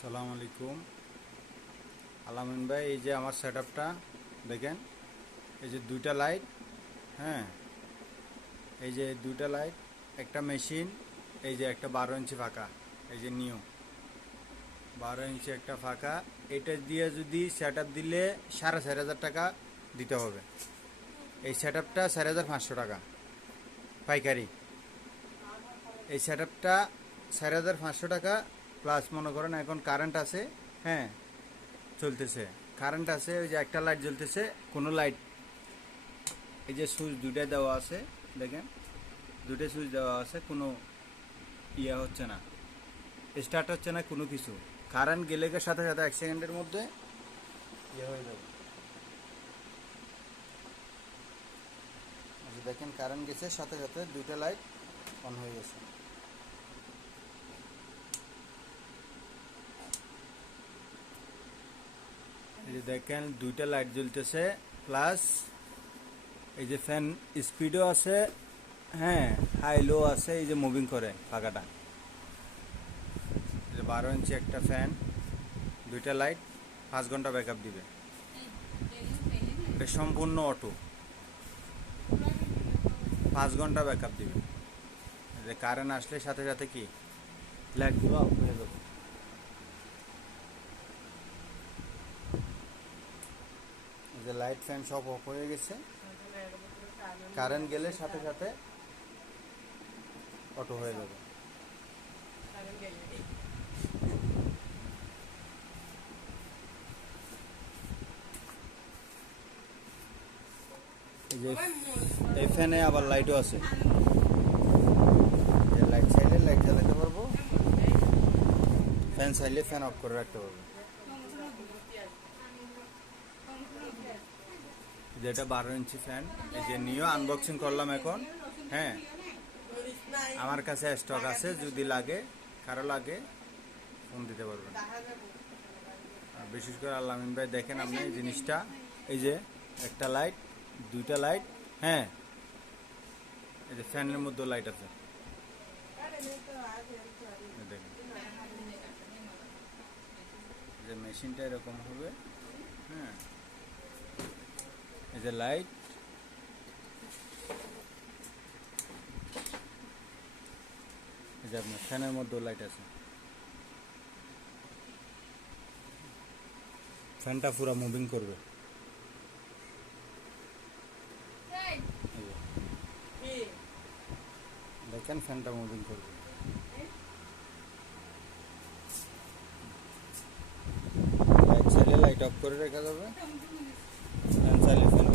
আসসালামু আলাইকুম আলামিন ভাই, এই যে আমার সেটআপটা দেখেন। এই যে দুইটা লাইট, হ্যাঁ, এই যে দুইটা লাইট, একটা মেশিন, এই যে একটা 12 ইঞ্চি ফাঁকা, এই যে নিউ 12 ইঞ্চি একটা ফাঁকা। এটা দিয়ে যদি সেটআপ দিলে 4,500 টাকা দিতে হবে। এই সেটআপটা 4,500 টাকা পাইকারি। এই সেটআপটা 4,500 টাকা প্লাস মনে করেন এখন কারেন্ট আছে, হ্যাঁ, চলতেছে, কারেন্ট আছে, ওই যে একটা লাইট জ্বলতেছে, কোনো লাইট, এই যে সুইচ দুইটা দেওয়া আছে, দেখেন দুইটা সুইচ দেওয়া আছে, কোনো ইয়ে হচ্ছে না, স্টার্ট হচ্ছে না, কোনো কিছু। কারেন্ট গেলে সাথে সাথে 1 সেকেন্ডের মধ্যে ইয়ে হয়ে যাবে। দেখেন কারেন্ট গেছে, সাথে সাথে দুইটা লাইট অন হয়ে গেছে। এই যে দেখেন দুইটা লাইট জ্বলতেছে, প্লাস এই যে ফ্যান স্পিডও আছে, হ্যাঁ, হাই লো আছে, এই যে মুভিং করে ফাঁকাটা। এই যে 12 ইঞ্চি একটা ফ্যান, দুইটা লাইট, 5 ঘন্টা ব্যাকআপ দিবে। এটা সম্পূর্ণ অটো, 5 ঘন্টা ব্যাকআপ দিবে। এই যে কারেন্ট আসলে সাথে সাথে কি লাইটগুলো অফ হয়ে যাবে। এই যে লাইট ফ্যান সব অফ হয়ে গেছে, কারেন্ট গেলে সাথে সাথে অটো হয়ে যাবে। এই যে এই ফ্যানে আবার লাইটও আছে, যে লাইট চাইলে লাইট জ্বালাতে পারবো, ফ্যান চাইলে ফ্যান অফ করে রাখতে পারবো। যেটা 12 ইঞ্চি ফ্যান, এই যে নিয়ে আনবক্সিং করলাম এখন, হ্যাঁ, আমার কাছে স্টক আছে, যদি লাগে, কারো লাগে ফোন দিতে পারবেন। আর বিশেষ করে আলামিন ভাই দেখেন আপনি এই জিনিসটা, এই যে একটা লাইট, দুইটা লাইট, হ্যাঁ, এই যে ফ্যানের মধ্যে লাইট আছে, দেখেন যে মেশিনটা এরকম হবে, হ্যাঁ, এই যে লাইট, এই যে আপনার ফ্যানের মধ্যেও লাইট আছে, ফ্যানটা পুরো মুভিং করবে। দেখেন ফ্যানটা মুভিং করবে। লাইট চাইলে লাইট অফ করে রাখা যাবে, ফ্যান চাইলে ফ্যান